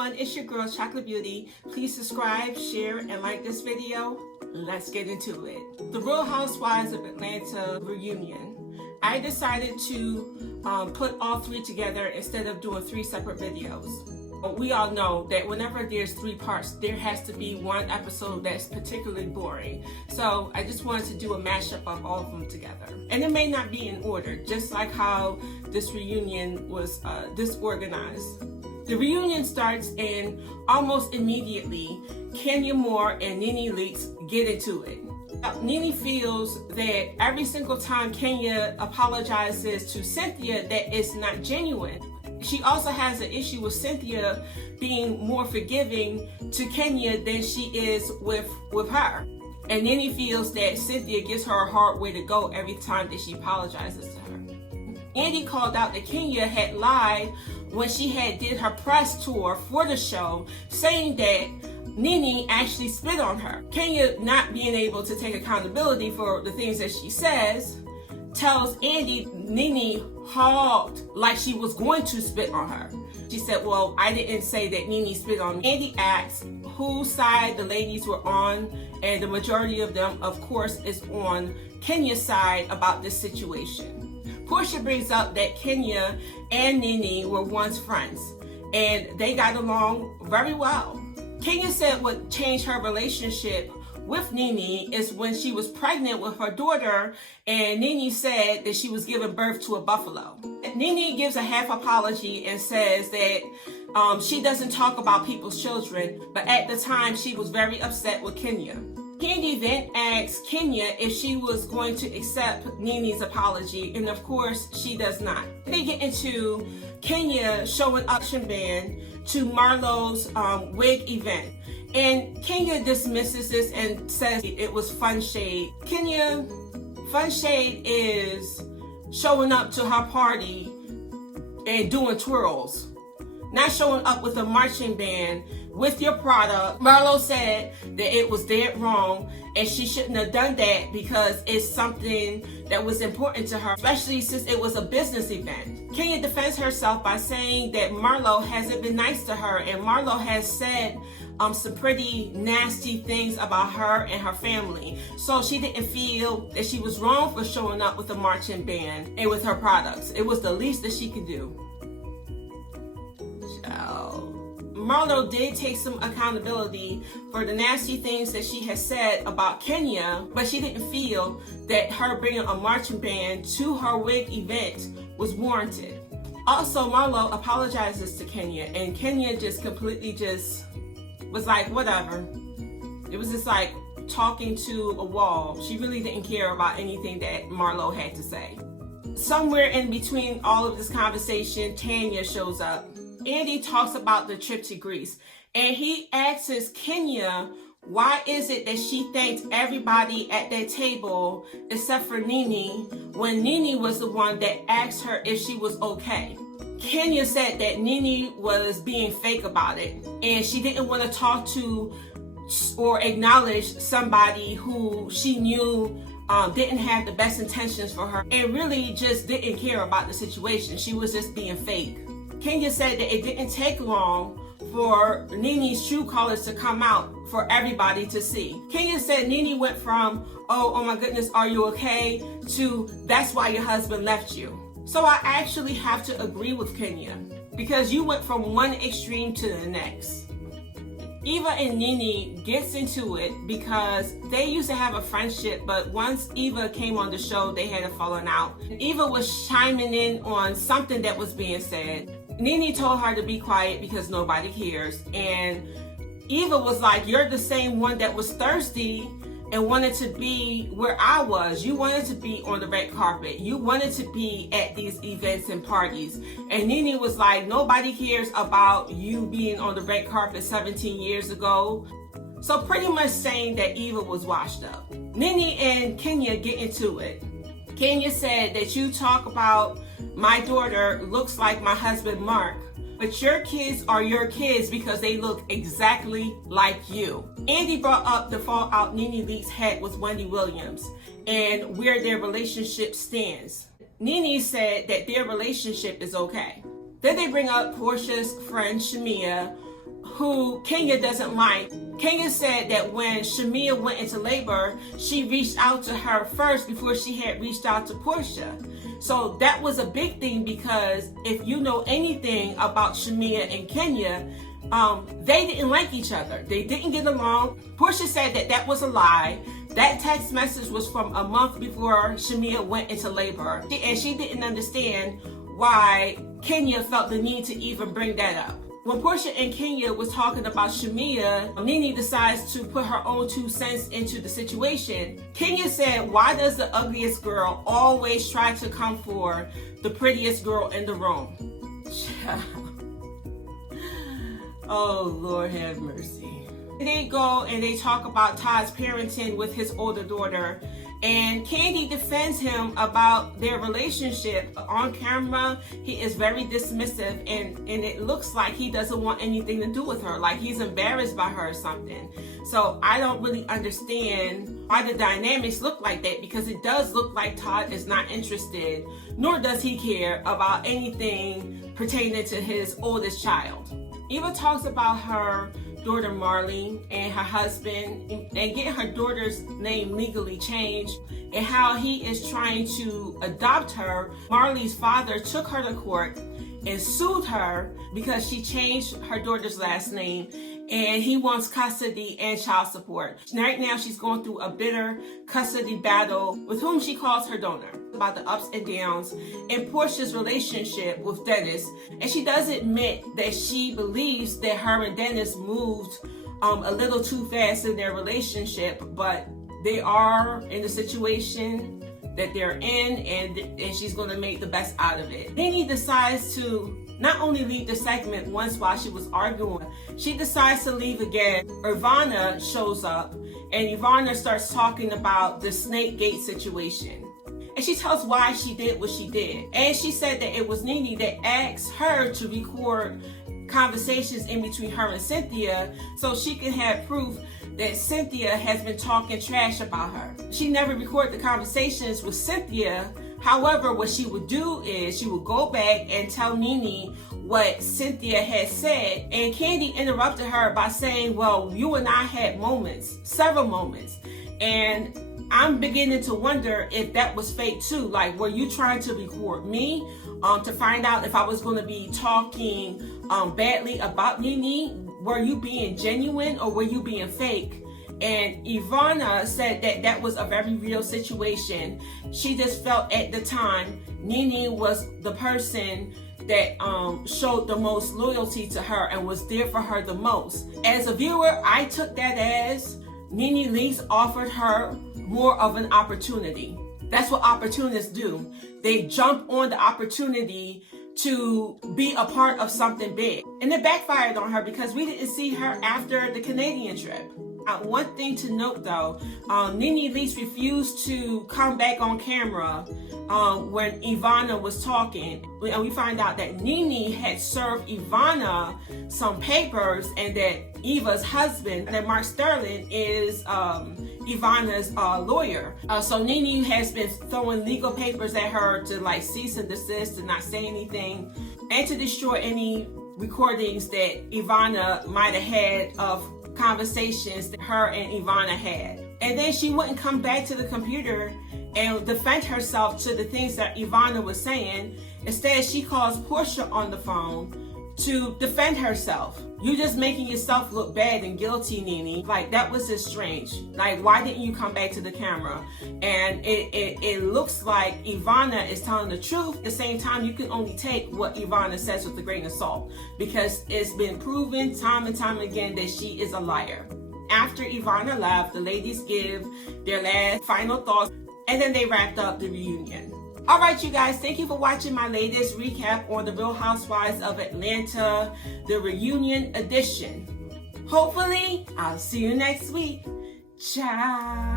everyone, it's your girl Chocolate Beauty. Please subscribe, share, and like this video. Let's get into it. The Real Housewives of Atlanta reunion. I decided to put all three together instead of doing three separate videos. We all know that whenever there's three parts, there has to be one episode that's particularly boring. So I just wanted to do a mashup of all of them together. And it may not be in order, just like how this reunion was disorganized. The reunion starts and almost immediately, Kenya Moore and Nene Leakes get into it. Nene feels that every single time Kenya apologizes to Cynthia that it's not genuine. She also has an issue with Cynthia being more forgiving to Kenya than she is with her. And Nene feels that Cynthia gives her a hard way to go every time that she apologizes to her. Andy called out that Kenya had lied when she had did her press tour for the show, saying that Nene actually spit on her. Kenya, not being able to take accountability for the things that she says, tells Andy Nene hauled like she was going to spit on her. She said, well, I didn't say that Nene spit on me. Andy asks whose side the ladies were on, and the majority of them, of course, is on Kenya's side about this situation. Portia brings up that Kenya and Nene were once friends, and they got along very well. Kenya said what changed her relationship with Nene is when she was pregnant with her daughter, and Nene said that she was giving birth to a buffalo. Nene gives a half apology and says that she doesn't talk about people's children, but at the time she was very upset with Kenya. Candy then asks Kenya if she was going to accept Nene's apology, and of course she does not. They get into Kenya showing action band to Marlo's wig event. And Kenya dismisses this and says it was fun shade. Kenya, fun shade is showing up to her party and doing twirls, not showing up with a marching band with your product. Marlo said that it was dead wrong and she shouldn't have done that because it's something that was important to her, especially since it was a business event. Kenya defends herself by saying that Marlo hasn't been nice to her, and Marlo has said some pretty nasty things about her and her family. So she didn't feel that she was wrong for showing up with a marching band and with her products. It was the least that she could do. Marlo did take some accountability for the nasty things that she has said about Kenya, but she didn't feel that her bringing a marching band to her wig event was warranted. Also, Marlo apologizes to Kenya, and Kenya just completely was like, whatever. It was just like talking to a wall. She really didn't care about anything that Marlo had to say. Somewhere in between all of this conversation, Tanya shows up. Andy talks about the trip to Greece, and he asks Kenya, why is it that she thanked everybody at that table except for Nene when Nene was the one that asked her if she was okay? Kenya said that Nene was being fake about it, and she didn't want to talk to or acknowledge somebody who she knew didn't have the best intentions for her and really just didn't care about the situation. She was just being fake. Kenya said that it didn't take long for Nene's true colors to come out for everybody to see. Kenya said Nene went from, oh my goodness, are you okay, to that's why your husband left you. So I actually have to agree with Kenya, because you went from one extreme to the next. Eva and Nene gets into it because they used to have a friendship, but once Eva came on the show, they had a falling out. Eva was chiming in on something that was being said. Nene told her to be quiet because nobody cares. And Eva was like, you're the same one that was thirsty and wanted to be where I was. You wanted to be on the red carpet. You wanted to be at these events and parties. And Nene was like, nobody cares about you being on the red carpet 17 years ago. So pretty much saying that Eva was washed up. Nene and Kenya get into it. Kenya said that you talk about my daughter looks like my husband Mark, but your kids are your kids because they look exactly like you. Andy brought up the fallout Nene Leakes had with Wendy Williams and where their relationship stands. Nene said that their relationship is okay. Then they bring up Portia's friend Shamia, who Kenya doesn't like. Kenya said that when Shamia went into labor, she reached out to her first before she had reached out to Portia. So that was a big thing, because if you know anything about Shamia and Kenya, they didn't like each other. They didn't get along. Portia said that that was a lie. That text message was from a month before Shamia went into labor. And she didn't understand why Kenya felt the need to even bring that up. When Portia and Kenya was talking about Shamia, Nene decides to put her own 2 cents into the situation. Kenya said, why does the ugliest girl always try to come for the prettiest girl in the room? Oh, Lord have mercy. They go and they talk about Todd's parenting with his older daughter, and Candy defends him about their relationship. On camera, he is very dismissive, and it looks like he doesn't want anything to do with her, like he's embarrassed by her or something. So I don't really understand why the dynamics look like that, because it does look like Todd is not interested, nor does he care about anything pertaining to his oldest child. Eva talks about her daughter Marley and her husband and getting her daughter's name legally changed, and how he is trying to adopt her. Marley's father took her to court and sued her because she changed her daughter's last name, and he wants custody and child support. Right now she's going through a bitter custody battle with whom she calls her donor, about the ups and downs in Portia's relationship with Dennis. And she does admit that she believes that her and Dennis moved a little too fast in their relationship, but they are in the situation that they're in, and she's going to make the best out of it. Nene decides to not only leave the segment once while she was arguing, she decides to leave again. Ivana shows up, and Ivana starts talking about the Snake Gate situation. And she tells why she did what she did. And she said that it was Nene that asked her to record conversations in between her and Cynthia so she can have proof that Cynthia has been talking trash about her. She never recorded the conversations with Cynthia. However, what she would do is she would go back and tell Nene what Cynthia had said, and Candy interrupted her by saying, well, you and I had moments, several moments, and I'm beginning to wonder if that was fake too. Like, were you trying to record me to find out if I was going to be talking badly about Nene? Were you being genuine or were you being fake? And Ivana said that that was a very real situation. She just felt at the time Nene was the person that showed the most loyalty to her and was there for her the most. As a viewer, I took that as Nene Leakes offered her more of an opportunity. That's what opportunists do. They jump on the opportunity to be a part of something big. And it backfired on her because we didn't see her after the Canadian trip. One thing to note though, Nene Leakes refused to come back on camera when Ivana was talking. And we find out that Nene had served Ivana some papers, and that Eva's husband, that Mark Sterling, is Ivana's lawyer. So Nene has been throwing legal papers at her to like cease and desist, to not say anything, and to destroy any recordings that Ivana might have had of conversations that her and Ivana had. And then she wouldn't come back to the computer and defend herself to the things that Ivana was saying. Instead, she calls Portia on the phone to defend herself. You just making yourself look bad and guilty, Nene. Like, that was just strange. Like, why didn't you come back to the camera? And it looks like Ivana is telling the truth. At the same time, you can only take what Ivana says with a grain of salt, because it's been proven time and time again that she is a liar. After Ivana left, the ladies give their last final thoughts, and then they wrapped up the reunion. All right, you guys, thank you for watching my latest recap on the Real Housewives of Atlanta, the reunion edition. Hopefully, I'll see you next week. Ciao.